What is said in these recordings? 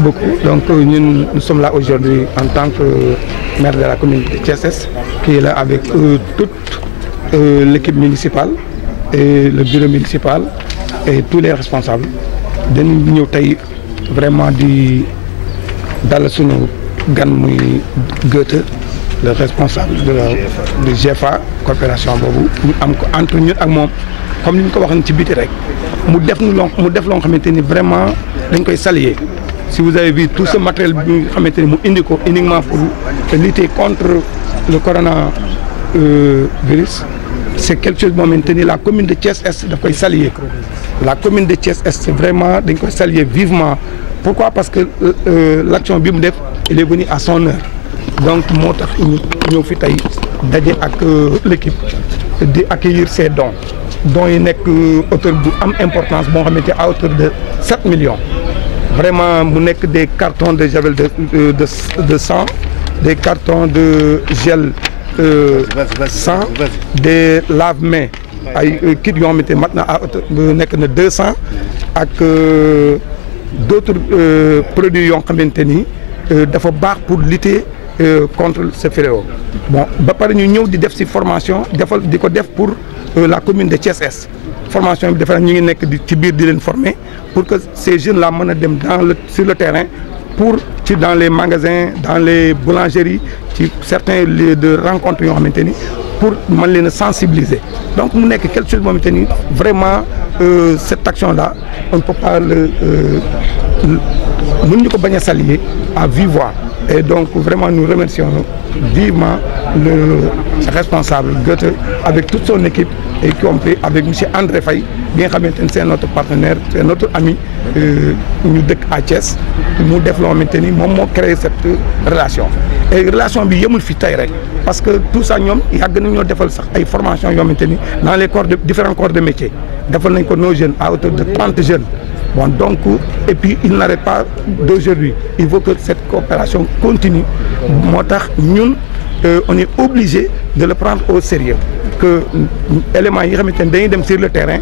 Merci beaucoup. Donc nous sommes là aujourd'hui en tant que maire de la commune de Thiès, qui est là avec toute l'équipe municipale et le bureau municipal et tous les responsables. Dañu ñëw tey vraiment di dal sunu gan muy Goethe, le responsable de GFA coopération boobu ñu am ko entre ñun ak moom comme ni ñu ko waxee ci biti rek mu def loo xamante ni vraiment dañ koy saluer. Si vous avez vu tout ce matériel bi nga xamante ni mu indi ko uniquement pour lutter contre le coronavirus, c'est quelque chose boo xamante ni la commune de Thiès Est daf koy saluer. La commune de Thiès Est vraiment dañ koy saluer vivement. Pourquoi? Parce que l'action bi mu def il est venu à son heure. Donc moo tax ñu ñëw fi tey daje ak l'équipe di accueillir ces dons yi nekk hauteur bu am importance boo xamante à hauteur de 7 millions. Vraiment mu nekk des cartons de javel de sang, des cartons de gel sang, des lave-mains ay kits yoo xamante maintenant à hauteur nekk na 200 ak d'autres produits yoo xamante ni dafa baax pour lutter contre ce fléau. Bon ba pare ñu ñëw di def ci formation di ko def pour la commune de Thiès Est. Formation bi dafa ñu ngi nekk ci biir di leen former pour que ces jeunes là mën a dem sur le terrain pour dans les magasins, dans les boulangeries, ci certains lieux de rencontre yoo xamante ni pour mën leen a sensibiliser. Donc mu nekk quelque chose boo xamante ni vraiment cette action là on ne peut pas mën ñu ko bañ a saluer à vive voix. Et donc vraiment nous remercions vivement le responsable Goethe avec toute son équipe et y compris avec monsieur André Faye bi nga xamante ni c'est notre partenaire, c'est notre ami ñu dëkk à Thiès mu def loo xamante ni moom moo créé cette relation. Et relation bi yemul fi tey rek parce que tout ça ñoom yàgg nañ ñoo defal sax ay formations yoo xamante ni dans les corps de différents corps de métier defal nañ ko nos jeunes à hauteur de 30 jeunes. Bon donc et puis il n'arrête pas d'aujourd'hui, il faut que cette coopération continue. Moo tax ñun on est obligé de le prendre au sérieux que éléments yi nga xamante ne dañuy dem sur le terrain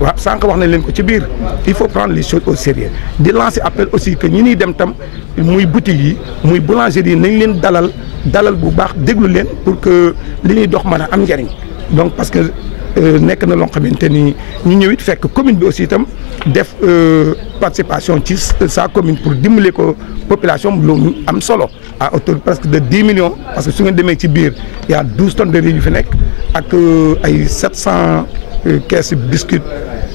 waaw sànq wax nañ leen ko ci biir il faut prendre les choses au sérieux di lancer appel aussi que ñi ñuy dem tam muy boutique yi muy boulangerie yi nañ leen dalal bu baax déglu leen pour que li ñuy dox mën a am njariñ. Donc parce que nekk na loo xamante ni ñu ñëw it fekk commune bi aussi itam def participation ci sa commune pour dimbali ko population loolu am solo à hauteur presque de 10 millions parce que su ngeen demee ci biir y a 12 tonnes de riz yu fi nekk ak ay 700 caisses biscuits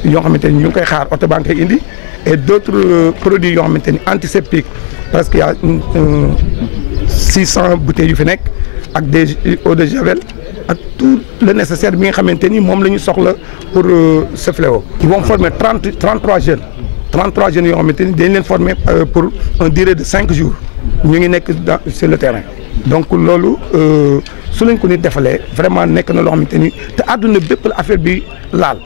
yoo xamante ni ñu ngi koy xaar oto baa ngi koy indi et d'autres produits yoo xamante ni antiseptiques parce que y a 600 bouteilles yu fi nekk ak des eau de javel ak tout le nécessaire bi nga xamante ni moom la ñu soxla pour ce fléau. Ils vont former 33 jeunes yoo xamante ni dañ leen former pour une durée de 5 jours ñu ngi nekk sur le terrain. Donc loolu su lañ ko nit defalee vraiment nekk na loo xamante ni te àdduna bépp la affaire bi laal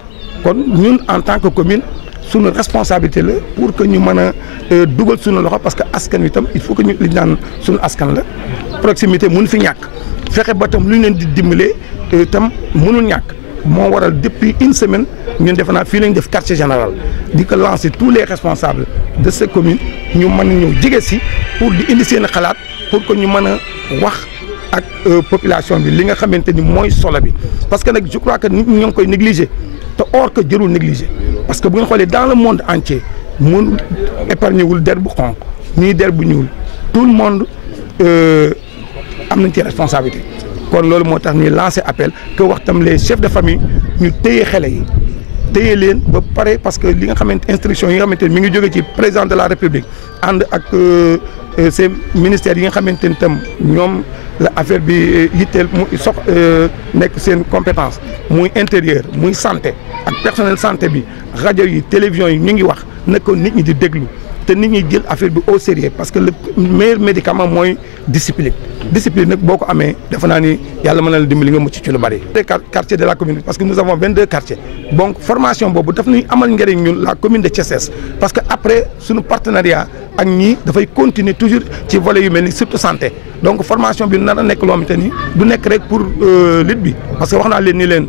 kon ñun en tant que commune suñu responsabilité la pour que ñu mën a dugal suñu loxo parce que askan wi tam il faut que ñu li ñu naan suñu askan la proximité mun fi ñàkk. Fexe ba tam lu ñu leen di dimbalee tam mënul ñàkk moo waral depuis une semaine ñun defe naa fii lañ def quartier général di ko lancer tous les responsables de cette commune ñu mën a ñëw jege si pour di indi seen xalaat pour que ñu mën a wax ak population bi li nga xamante ni mooy solo bi. Parce que nag je crois que nit ñi ñoo ngi koy négliger te or que jërul négliger parce que bu nga xoolee dans le monde entier mun épargner wul der bu xonq nii der bu ñuul tout le monde. Am nañ ci responsabilité kon loolu moo tax ñuy lancer appel que wax tam les chefs de famille ñu téye xale yi téye leen ba pare parce que li nga xamante instruction yi nga xamante ni mi ngi jóge ci président de la république ànd ak ces ministères yi nga xamante ni tam ñoom la affaire bi yitteel mu nekk seen compétence muy intérieur muy santé ak personnel santé bi rajo yi télévision yi ñu ngi wax na ko nit ñi di déglu te nit ñi jël affaire bi au sérieux parce que le meilleur médicament mooy discipline nag boo ko amee defe naa ni yàlla mën na la dimbali nga mucc ci lu bari. les quartiers de la commune parce que nous avons 22 quartiers donc formation boobu daf ñuy amal njëriñ ñun la commune de Thiès Est parce que après suñu partenariat ak ñii dafay continuer toujours ci volet yu mel ni surtout santé donc formation bi nar a nekk loo xamante ni du nekk rek pour lutte bi parce que wax naa leen ni leen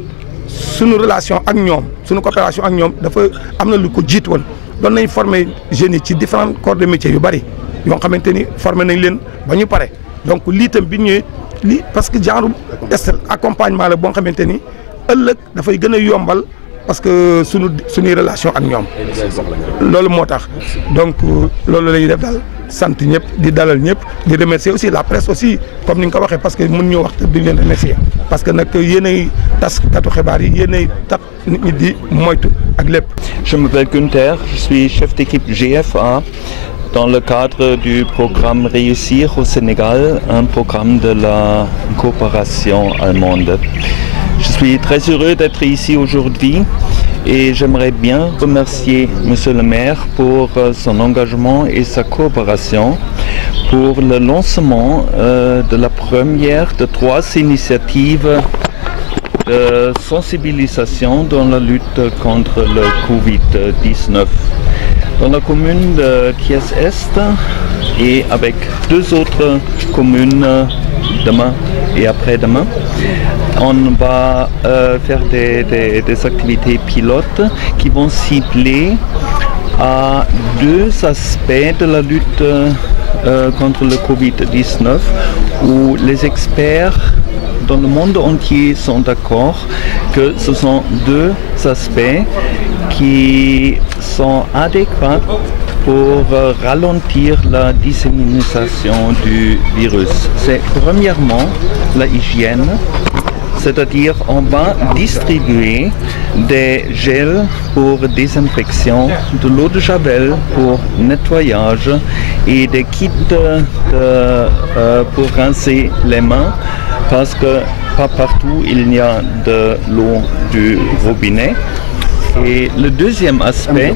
suñu relation ak ñoom suñu coopération ak ñoom dafa am na lu ko jiit woon doon nañ former jeunes yi ci différents corps de métiers yu bari yoo xamante ni formé nañ leen ba ñu pare donc lii tam bi ñëwee lii parce que genre accompagnement la boo xamante ni ëllëg dafay gën a yombal parce que suñuy relation ak ñoom loolu moo tax donc loolu la ñuy def daal sant ñëpp di dalal ñëpp di remercier aussi la presse aussi comme ni nga ko waxee parce que mën ñoo wax te duñ leen remercier parce que nag yéenay taskatu xibaar yi yéenay tax nit ñi di moytu ak lépp. Je m'appelle Günther, je suis chef d'équipe GFA dans le cadre du programme Réussir au Sénégal, un programme de la coopération allemande. Je suis très heureux d'être ici aujourd'hui et j'aimerais bien remercier Monsieur le maire pour son engagement et sa coopération pour le lancement de la première de 3 initiatives de sensibilisation dans la lutte contre le Covid-19. Dans la commune de Thiès-Est et avec 2 autres communes demain et après-demain, on va faire des activités pilotes qui vont cibler à 2 aspects de la lutte contre le Covid-19 où les experts dans le monde entier sont d'accord que ce sont 2 aspects qui sont adéquats pour ralentir la dissémination du virus. C'est premièrement la hygiène, c'est-à-dire on va distribuer des gels pour désinfection, de l'eau de javel pour nettoyage et des kits pour rincer les mains parce que pas partout il y a de l'eau du robinet. Et le deuxième aspect,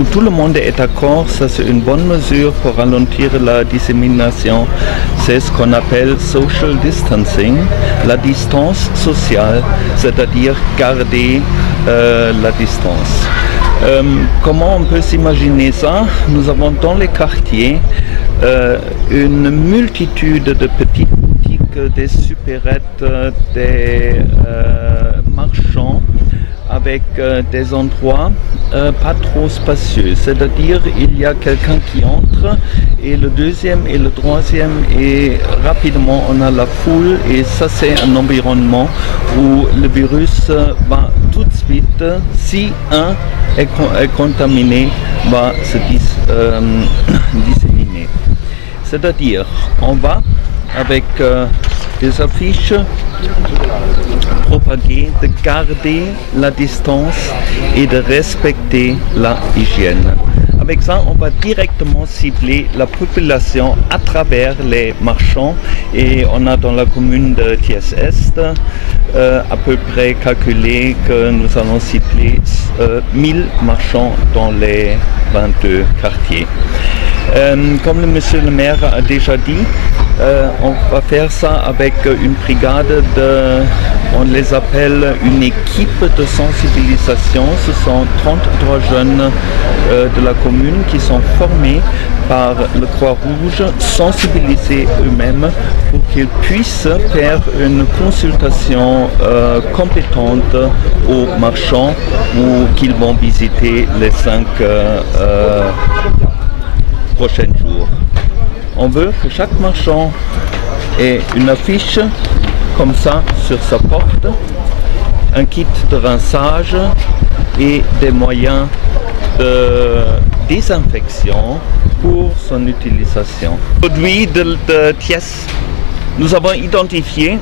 où tout le monde est d'accord, ça c'est une bonne mesure pour ralentir la dissémination, c'est ce qu'on appelle social distancing, la distance sociale, c'est-à-dire garder la distance. Comment on peut s'imaginer ça? Nous avons dans les quartiers une multitude de petites boutiques, des supérettes, des marchands, avec des endroits pas trop spacieux, c'est-à-dire il y a quelqu'un qui entre et le deuxième et le troisième et rapidement on a la foule et ça c'est un environnement où le virus va tout de suite, si un est contaminé, va se disséminer. C'est-à-dire on va avec des affiches propager, de garder la distance et de respecter la hygiène. Avec ça, on va directement cibler la population à travers les marchands et on a dans la commune de Thiès-Est à peu près calculé que nous allons cibler 1000 marchands dans les 22 quartiers. Comme le monsieur le maire a déjà dit, on va faire ça avec une brigade on les appelle une équipe de sensibilisation. Ce sont 33 jeunes de la commune qui sont formés par le Croix-Rouge, sensibilisés eux-mêmes pour qu'ils puissent faire une consultation compétente aux marchands ou qu'ils vont visiter les 5 prochains jours. On veut que chaque marchand ait une affiche comme ça sur sa porte, un kit de rinçage et des moyens de désinfection pour son utilisation. Aujourd'hui de Thiès, nous avons identifié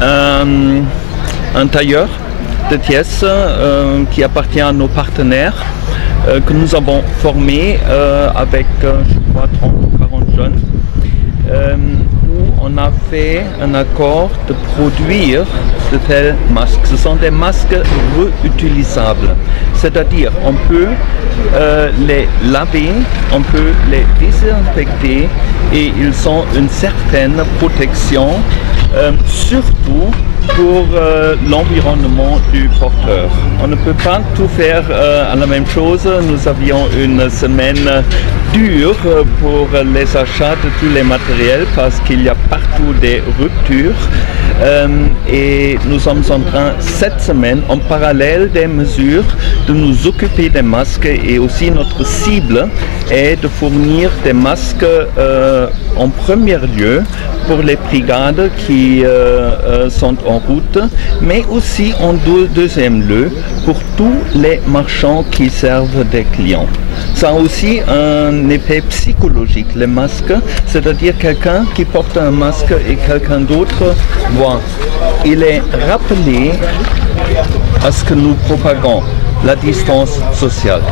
un tailleur de Thiès qui appartient à nos partenaires que nous avons formé avec je crois 30 ou 40 jeunes où on a fait un accord de produire de tels masques. Ce sont des masques réutilisables, c'est-à-dire on peut les laver, on peut les désinfecter et ils ont une certaine protection, surtout pour l'environnement du porteur. On ne peut pas tout faire à la même chose. Nous avions une semaine dure pour les achats de tous les matériels parce qu'il y a partout des ruptures. Et nous sommes en train, cette semaine, en parallèle des mesures, de nous occuper des masques et aussi notre cible est de fournir des masques en premier lieu pour les brigades qui sont en route, mais aussi en deuxième lieu pour tous les marchands qui servent des clients. Ça a aussi un effet psychologique, les masques, c'est-à-dire quelqu'un qui porte un masque et quelqu'un d'autre voit. Il est rappelé à ce que nous propagons, la distance sociale.